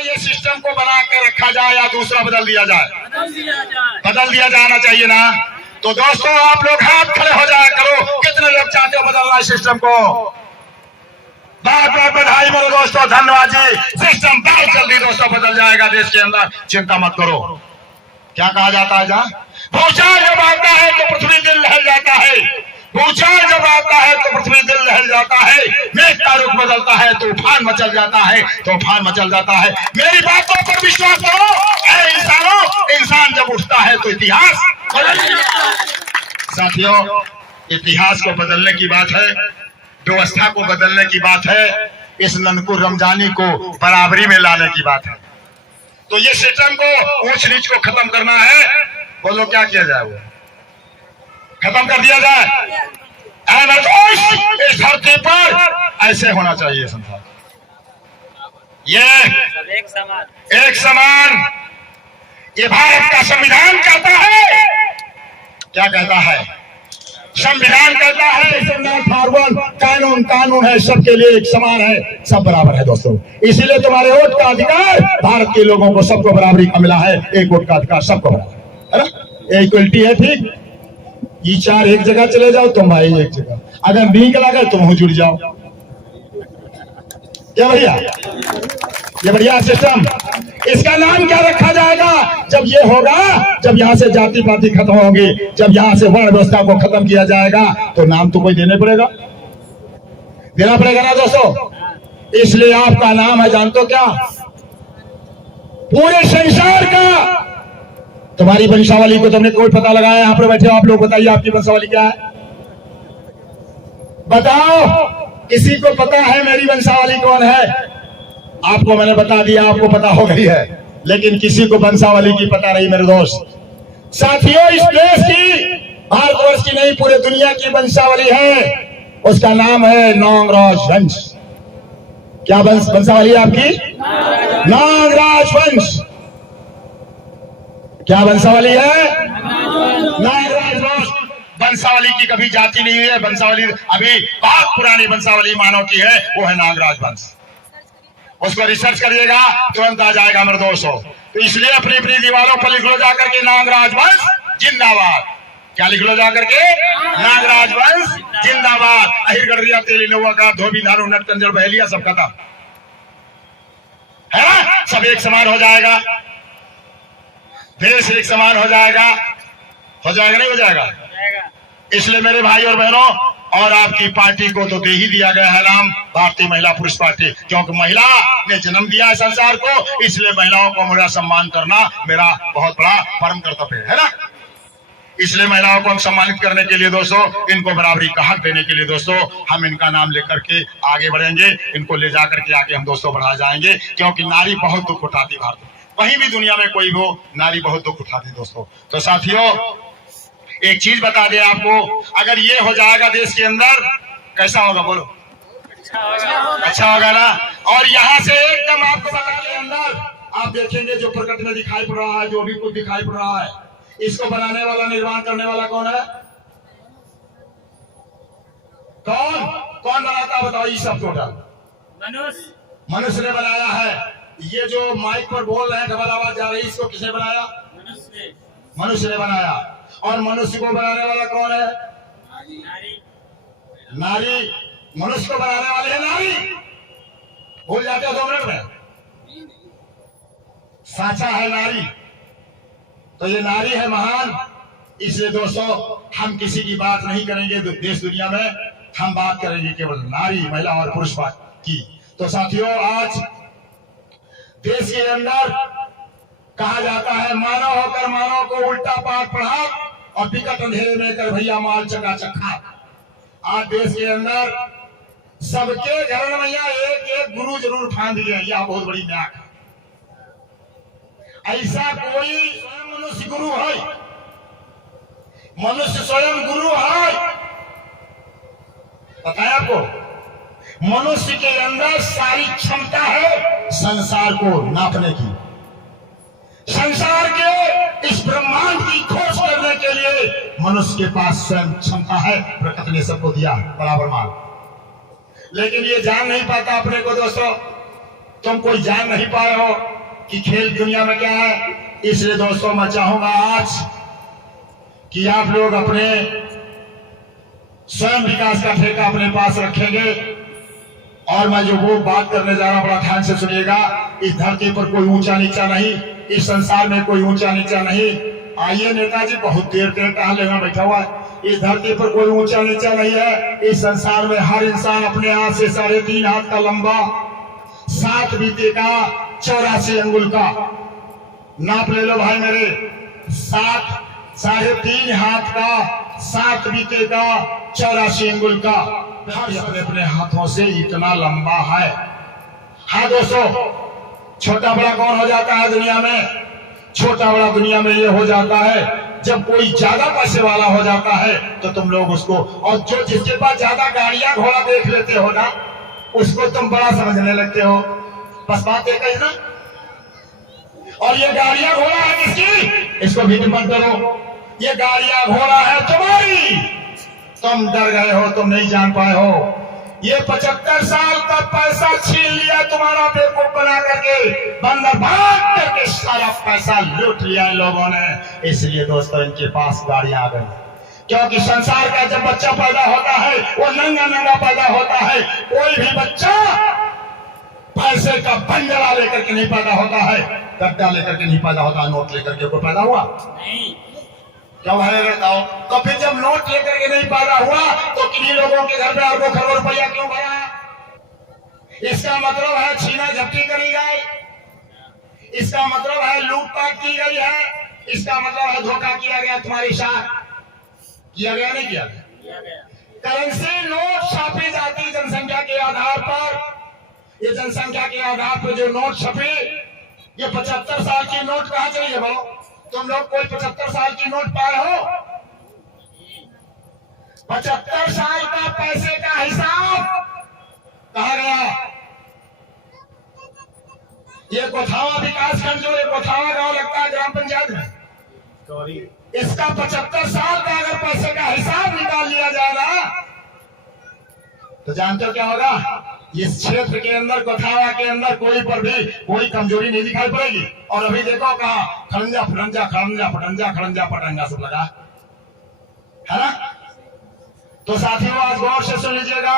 ये सिस्टम को बना के रखा जाए या दूसरा बदल दिया जाए? बदल दिया जाना चाहिए ना। तो दोस्तों आप लोग हाथ खड़े हो जाया करो, कितने लोग चाहते हो बदलना है सिस्टम को? बहुत बहुत बधाई मेरे दोस्तों, धन्यवाद जी। सिस्टम बहुत जल्दी दोस्तों बदल जाएगा देश के अंदर, चिंता मत करो। क्या कहा जाता है जहाँ भूचाल जब आता है तो पृथ्वी दिल लहल जाता है, भूचाल जब आता है तो पृथ्वी दिल लहल जाता है, मेघ का रुख बदलता है तूफान मचल जाता है, तूफान मचल जाता है। मेरी बातों पर विश्वास करो ऐ इंसानों, इंसान जब उठता है तो इतिहास बदल जाता है। साथियों इतिहास को बदलने की बात है, व्यवस्था को बदलने की बात है, इस ननकुर रमजानी को बराबरी में लाने की बात है। तो ये सिस्टम को ऊंच नीच को खत्म करना है, बोलो क्या किया जाए? वो खत्म कर दिया जाए। इस धरती पर ऐसे होना चाहिए संसार, ये एक समान। ये भारत का संविधान कहता है, क्या कहता है? संविधान कहता है कानून कानून है, सबके लिए एक समान है, सब बराबर है दोस्तों। इसीलिए तुम्हारे वोट का अधिकार भारत के लोगों को सबको बराबरी का मिला है, एक वोट का अधिकार सबको बराबर है ना, इक्वलिटी है। ठीक, ये चार एक जगह चले जाओ, तुम भाई एक जगह, अगर नहीं लगा तुम हो जुड़ जाओ। क्या बढ़िया, ये बढ़िया सिस्टम। इसका नाम क्या रखा जाएगा जब ये होगा? जब यहाँ से जाति पाति खत्म होंगे, जब यहाँ से वर्ण व्यवस्था को खत्म किया जाएगा, तो नाम तो कोई देना पड़ेगा ना दोस्तों। इसलिए आपका नाम है जानते हो क्या? पूरे संसार का तुम्हारी वंशावली को तुमने कोई पता लगाया? यहाँ पर बैठे हो आप लोग, बताइए आपकी वंशावली क्या है? बताओ, किसी को पता है मेरी वंशावली कौन है? आपको मैंने बता दिया, आपको पता हो गई है, लेकिन किसी को वंशावली की पता नहीं मेरे दोस्त। साथियों इस देश की, भारतवर्ष की नहीं पूरे दुनिया की वंशावली है, उसका नाम है नागराज वंश। क्या वंशावली है आपकी? नागराज वंश। क्या वंशावली है? नागराज वंश। वंशावली की कभी जाति नहीं हुई है, वंशावली अभी बहुत पुरानी वंशावली मानव की है, वो है नागराज वंश। उसको रिसर्च करिएगा तुरंत आ जाएगा मेरे दोस्तों। तो इसलिए अपनी अपनी दीवारों पर लिख लो जाकर के नागराज वंश जिंदाबाद। क्या लिख लो जाकर के? नागराज वंश जिंदाबाद। अहिर गडरिया तेली नौवा का धोबी धारू नट कंजर बहेलिया सब खत्म है ना, सब एक समान हो जाएगा, देश एक समान हो जाएगा। नहीं हो जाएगा? इसलिए मेरे भाई और बहनों, और आपकी पार्टी को तो दे ही दिया गया है नाम भारतीय महिला पुरुष पार्टी, क्योंकि महिला ने जन्म दिया है संसार को, इसलिए महिलाओं को मेरा सम्मान करना मेरा बहुत बड़ा परम कर्तव्य है ना। इसलिए महिलाओं को हम सम्मानित करने के लिए दोस्तों, इनको बराबरी का हक देने के लिए दोस्तों, हम इनका नाम लेकर के आगे बढ़ेंगे, इनको ले जाकर के आगे हम दोस्तों बढ़ा जाएंगे, क्योंकि नारी बहुत दुख उठाती भारत में, कहीं भी दुनिया में कोई हो, नारी बहुत दुख उठाती दोस्तों। तो साथियों एक चीज बता दें आपको, अगर ये हो जाएगा देश के अंदर, कैसा होगा बोलो? अच्छा होगा ना। और यहाँ से एकदम आपको बता के अंदर आप देखेंगे जो प्रकट में दिखाई पड़ रहा है, जो भी कुछ दिखाई पड़ रहा है, इसको बनाने वाला, निर्माण करने वाला कौन है? कौन बनाता बताओ? ये सब टोटल मनुष्य ने बनाया है। ये जो माइक पर बोल रहे हैं, डबल आवाज जा रही है, इसको किसने बनाया? मनुष्य ने बनाया। और मनुष्य को बनाने वाला कौन है? नारी। मनुष्य को बनाने वाली है नारी। भूल जाते हो 2 मिनट में, साचा है नारी। तो ये नारी है महान। इसलिए दोस्तों हम किसी की बात नहीं करेंगे देश दुनिया में, हम बात करेंगे केवल नारी, महिला और पुरुष की। तो साथियों आज देश के अंदर कहा जाता है, मानव होकर मानव को उल्टा पाठ पढ़ा और विकट अंधेरे में कर भैया माल चकाचक खा। आज देश के अंदर सबके घर में एक एक गुरु जरूर फांद दिए, यह बहुत बड़ी न्याक है। ऐसा कोई स्वयं मनुष्य गुरु है? मनुष्य स्वयं गुरु है? पता है आपको? मनुष्य के अंदर सारी क्षमता है संसार को नापने की, संसार के इस ब्रह्मांड की खोज करने के लिए मनुष्य के पास स्वयं क्षमता है। प्रकृति ने सबको दिया बराबर माल, लेकिन ये जान नहीं पाता अपने को दोस्तों। तुम कोई जान नहीं पाए हो कि खेल दुनिया में क्या है। इसलिए दोस्तों मैं चाहूंगा आज कि आप लोग अपने स्वयं विकास का ठेका अपने पास रखेंगे। और मैं जो वो बात करने जा रहा हूं बड़ा ध्यान से सुनिएगा। इस धरती पर कोई ऊंचा नीचा नहीं, इस संसार में कोई ऊंचा नीचा नहीं। आइए नेताजी, बहुत देर टहले में बैठा हुआ है। इस धरती पर कोई ऊंचा नीचा नहीं है। इस संसार में हर इंसान अपने हाथ से 3.5 हाथ का लंबा, 7 बीते का 84 अंगुल का नाप ले लो भाई मेरे। 3.5 हाथ का 7 बीते का 84 अंगुल का हर अपने अपने हाथों से इतना लंबा है। हाँ दोस्तों, छोटा बड़ा कौन हो जाता है दुनिया में? छोटा बड़ा दुनिया में ये हो जाता है जब कोई ज्यादा पैसे वाला हो जाता है तो तुम लोग उसको, और जो जिसके पास ज्यादा गाड़ियां घोड़ा देख लेते हो ना, उसको तुम बड़ा समझने लगते हो। बस बात एक है ना। और ये गाड़ियां घोड़ा है किसकी? इसको भी मत करो। ये गाड़ियां घोड़ा है तुम्हारी। तुम डर गए हो, तुम नहीं जान पाए हो। ये 75 साल का पैसा छीन लिया तुम्हारा बेवकूफ बना करके, बंदर भाग करके सारा पैसा लूट लिया इन लोगों ने। इसलिए दोस्तों इनके पास गाड़ियां आ गई, क्योंकि संसार का जब बच्चा पैदा होता है वो नंगा नंगा पैदा होता है। कोई भी बच्चा पैसे का बंगला लेकर के नहीं पैदा होता है, गड्ढा लेकर के नहीं पैदा होता, नोट लेकर के कोई पैदा हुआ नहीं। क्यों है बताओ? तो फिर जब नोट लेकर के नहीं पैदा हुआ तो किन्हीं लोगों के घर में अरबों खरबों रुपया क्यों भरा? इसका मतलब है छीना झपटी करी गई, इसका मतलब है लूटपाट की गई है, इसका मतलब है धोखा किया गया तुम्हारे साथ। किया गया नहीं किया गया? करेंसी नोट छापी जाती जनसंख्या के आधार पर। ये जनसंख्या के आधार पर जो नोट छपे, ये 75 साल की नोट कहां चली है बोलो? तुम लोग कोई 75 साल की नोट पाए हो? 75 साल का पैसे का हिसाब कहा गया? ये कोठावा विकास खंड जो ये कोठावा गांव लगता है ग्राम पंचायत में, इसका 75 साल का अगर पैसे का हिसाब निकाल लिया जाएगा तो जानते हो क्या होगा? इस क्षेत्र के अंदर, कोठावा के अंदर कोई पर भी कोई कमजोरी नहीं दिखाई पड़ेगी। और अभी देखो कहा खड़ंजा फटंजा, खड़ंजा फटंजा, खड़ंजा फटंजा सब लगा है ना। तो साथियों आज गौर से सुन लीजिएगा।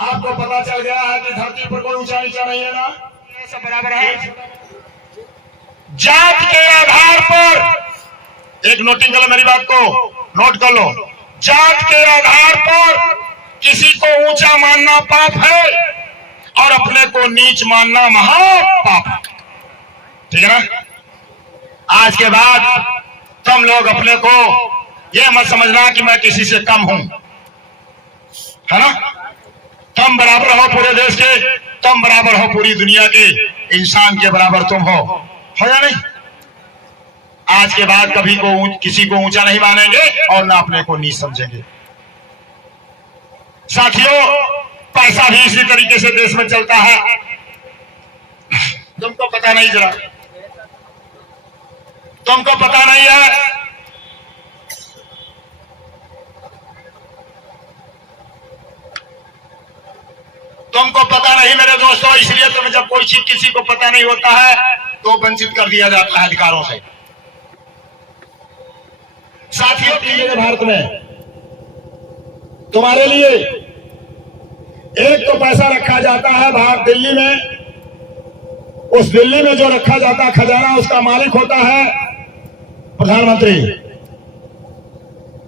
आपको पता चल गया है कि धरती पर कोई ऊंचा नीचा नहीं है ना, सब बराबर है। जात के आधार पर, एक नोटिंग करो मेरी बात को, नोट कर लो। जात के आधार पर किसी को ऊंचा मानना पाप है और अपने को नीच मानना महापाप है। ठीक है ना? आज के बाद तुम लोग अपने को यह मत समझना कि मैं किसी से कम हूं, है ना। तुम बराबर हो पूरे देश के, तुम बराबर हो पूरी दुनिया के, इंसान के बराबर तुम हो या नहीं? आज के बाद कभी को किसी को ऊंचा नहीं मानेंगे और ना अपने को नीच समझेंगे। साथियों, पैसा भी इसी तरीके से देश में चलता है। तुमको पता नहीं, जरा तुमको पता नहीं है। तुमको पता नहीं मेरे दोस्तों, इसलिए तुम्हें जब कोई चीज किसी को पता नहीं होता है तो वंचित कर दिया जाता है अधिकारों से। साथियों, मेरे भारत में तुम्हारे लिए एक तो पैसा रखा जाता है बाहर दिल्ली में। उस दिल्ली में जो रखा जाता है खजाना, उसका मालिक होता है प्रधानमंत्री,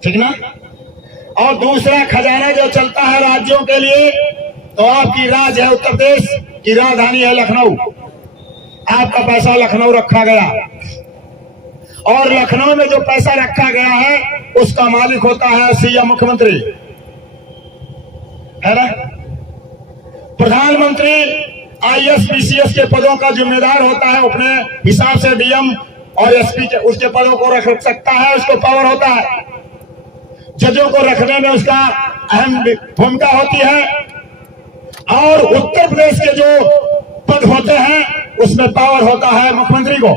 ठीक ना। और दूसरा खजाना जो चलता है राज्यों के लिए, तो आपकी राज्य है उत्तर प्रदेश की राजधानी है लखनऊ, आपका पैसा लखनऊ रखा गया। और लखनऊ में जो पैसा रखा गया है उसका मालिक होता है सीएम, मुख्यमंत्री, है ना। प्रधानमंत्री आईएएस पीसीएस के पदों का जिम्मेदार होता है, अपने हिसाब से डीएम और एसपी के उसके पदों को रख सकता है, उसको पावर होता है। जजों को रखने में उसका अहम भूमिका होती है। और उत्तर प्रदेश के जो पद होते हैं उसमें पावर होता है मुख्यमंत्री को,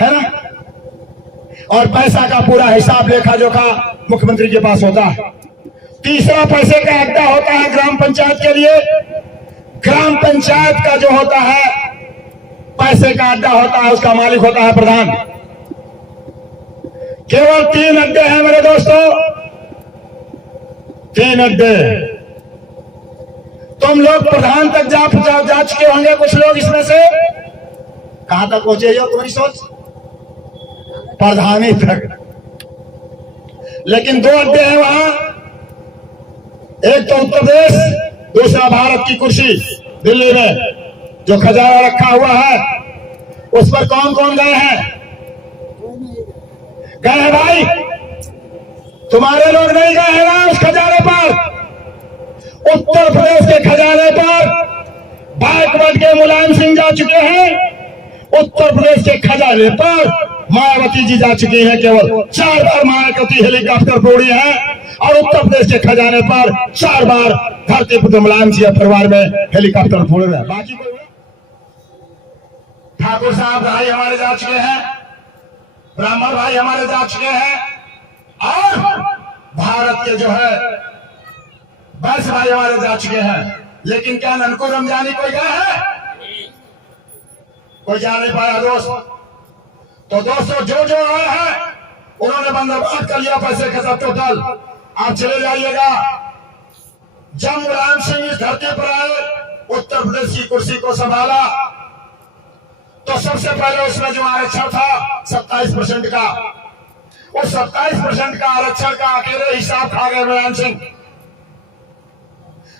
है ना। और पैसा का पूरा हिसाब लेखा जोखा मुख्यमंत्री के पास होता है। तीसरा पैसे का अड्डा होता है ग्राम पंचायत के लिए। ग्राम पंचायत का जो होता है पैसे का अड्डा होता है, उसका मालिक होता है प्रधान। केवल 3 अड्डे हैं मेरे दोस्तों, 3 अड्डे। तुम लोग प्रधान तक जा चुके होंगे, कुछ लोग इसमें से। कहां तक पहुंचे हो तुम्हारी सोच? प्रधानी तक। लेकिन 2 अड्डे हैं वहां, एक तो उत्तर प्रदेश, दूसरा भारत की कुर्सी दिल्ली में जो खजाना रखा हुआ है, उस पर कौन कौन गए हैं? गए हैं भाई? तुम्हारे लोग नहीं गए हैं ना उस खजाने पर? उत्तर प्रदेश के खजाने पर बैकवर्ड के मुलायम सिंह जा चुके हैं, उत्तर प्रदेश के खजाने पर मायावती जी जा चुकी हैं। केवल 4 बार मायावती हेलीकॉप्टर पर उड़ी है, और उत्तर प्रदेश के खजाने पर 4 बार धरती पुत्र मुलायम सिंह परिवार में हेलीकॉप्टर फोड़ रहे हैं। बाकी कोई ठाकुर साहब भाई हमारे जा चुके हैं, ब्राह्मण भाई हमारे जा चुके हैं, और भारत के जो है वैश्य भाई हमारे जा चुके हैं। लेकिन क्या ननको रमजानी कोई गया है? कोई जा नहीं पाया दोस्त। तो दोस्तों जो जो आए हैं उन्होंने बंदोबस्त कर लिया पैसे का सब टोटल। आप चले जाइएगा। जब मुलायम सिंह इस धरती पर आए, उत्तर प्रदेश की कुर्सी को संभाला, तो सबसे पहले उसमें जो आरक्षण था 27% का, उस 27% का आरक्षण का अकेले हिसाब खा गए मुलायम सिंह।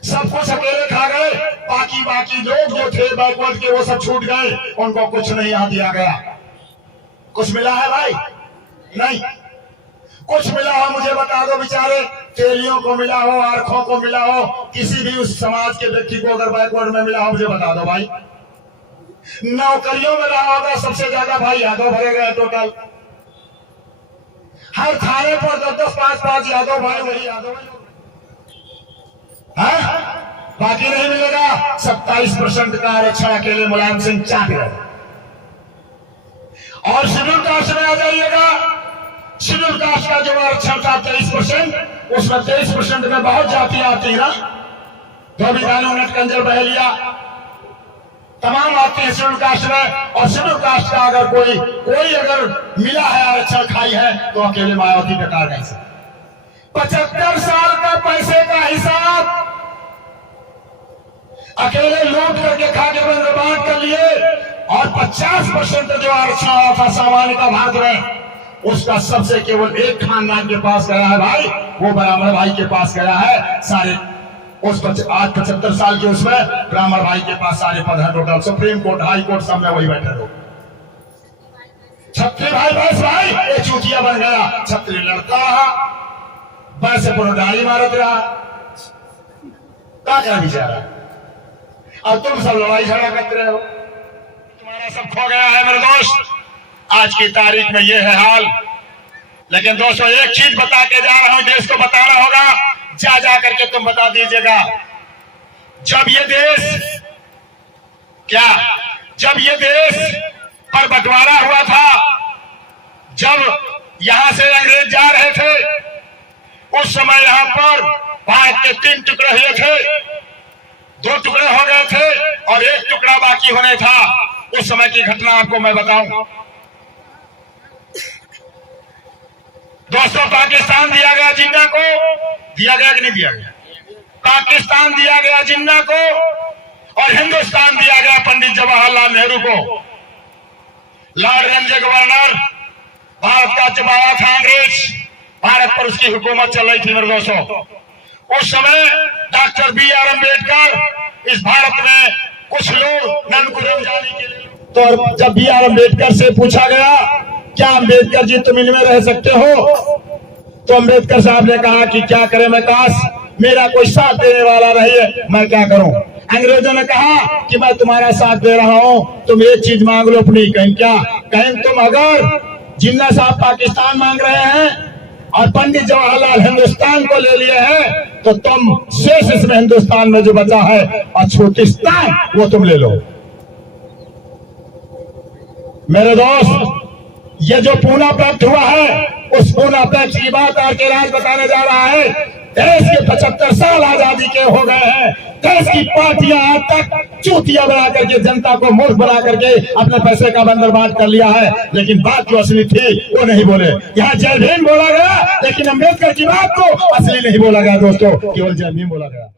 सब कुछ अकेले खा गए। बाकी लोग जो थे बैकवर्ड के, वो सब छूट गए, उनको कुछ नहीं यहाँ दिया गया। कुछ मिला है भाई? नहीं। कुछ मिला हो मुझे बता दो। बेचारे तेलियों को मिला हो, आरखों को मिला हो, किसी भी उस समाज के व्यक्ति को अगर बैकवर्ड में मिला हो मुझे बता दो भाई। नौकरियों में रहा होगा सबसे ज्यादा भाई यादव भरे गए टोटल। हर थाने पर 10-10, 5-5 यादव भाई, वही यादव है। बाकी नहीं मिलेगा। 27% का आरक्षण अकेले मुलायम सिंह चाट गए। और शेड्यूल कास्ट में आ जाइएगा। शेड्यूल कास्ट का जो आरक्षण था 23%, उसमें 23% में बहुत जातियां आती है ना, धोबी दानू नटकंजर बहेलिया तमाम आते हैं शेड्यूल कास्ट में। और शेड्यूल कास्ट का अगर कोई अगर मिला है आरक्षण खाई है, तो अकेले मायावती बेकार गई। 75 साल का पैसे का हिसाब अकेले लूट करके खा के बंदरबांट कर लिए। और 50% जो आरक्षण आया था सामान्य का भाग में, उसका सबसे केवल एक खानदान के पास गया है भाई, वो ब्राह्मण भाई के पास गया है। सारे उस आज 75 साल के उसमें ब्राह्मण भाई के पास सारे पद है total. Supreme court, high court सब में वही बैठे लोग। छत्री भाई बस भाई एक चूतिया बन गया। छत्री लड़ता रहा, बस पूरा गाड़ी मारत रहा। क्या क्या बेचारा? और तुम सब लड़ाई झगड़ा करते रहे हो, तुम्हारा सब खो गया है मेरे दोस्त। आज की तारीख में ये है हाल। लेकिन दोस्तों एक चीज बता के जा रहा हूं, देश को बताना होगा। जा करके तुम बता दीजिएगा। जब ये देश पर बंटवारा हुआ था, जब यहां से अंग्रेज जा रहे थे, उस समय यहां पर भारत के 3 टुकड़े हुए थे। 2 टुकड़े हो गए थे और 1 टुकड़ा बाकी होने था। उस समय की घटना आपको मैं बताऊं दोस्तों। पाकिस्तान दिया गया जिन्ना को, दिया गया कि नहीं दिया गया? पाकिस्तान दिया गया जिन्ना को, और हिंदुस्तान दिया गया पंडित जवाहरलाल नेहरू को। लॉर्ड रंजन गवर्नर भारत का जब आया था अंग्रेज, भारत पर उसकी हुकूमत चल रही थी मेरे दोस्तों। उस समय डॉक्टर BR अम्बेडकर इस भारत में कुछ लोग ननकुरम जाने के लिए, तो जब BR अम्बेडकर से पूछा गया क्या अम्बेडकर जी तुम इनमें रह सकते हो, तो अम्बेडकर साहब ने कहा कि क्या करें मैं, काश मेरा कोई साथ देने वाला नहीं है, मैं क्या करूं। अंग्रेजों ने कहा कि मैं तुम्हारा साथ दे रहा हूं, तुम एक चीज मांग लो अपनी। कहीं क्या कहीं तुम अगर जिन्ना साहब पाकिस्तान मांग रहे हैं और पंडित जवाहरलाल हिंदुस्तान को ले लिए हैं, तो तुम शेष इसमें हिंदुस्तान में जो बचा है अछूतिस्तान, वो तुम ले लो। मेरे दोस्त ये जो पूना प्राप्त हुआ है, उस पूना प्राप्त की बात आर के राज बताने जा रहा है। देश के 75 साल आजादी के हो गए हैं। देश की पार्टियां आज तक चूतिया बना करके, जनता को मूर्ख बना करके अपने पैसे का बंदरबांट कर लिया है। लेकिन बात जो असली थी वो नहीं बोले। यहाँ जय भीम बोला गया, लेकिन अम्बेडकर की बात को असली नहीं बोला गया दोस्तों, केवल जय भीम बोला गया।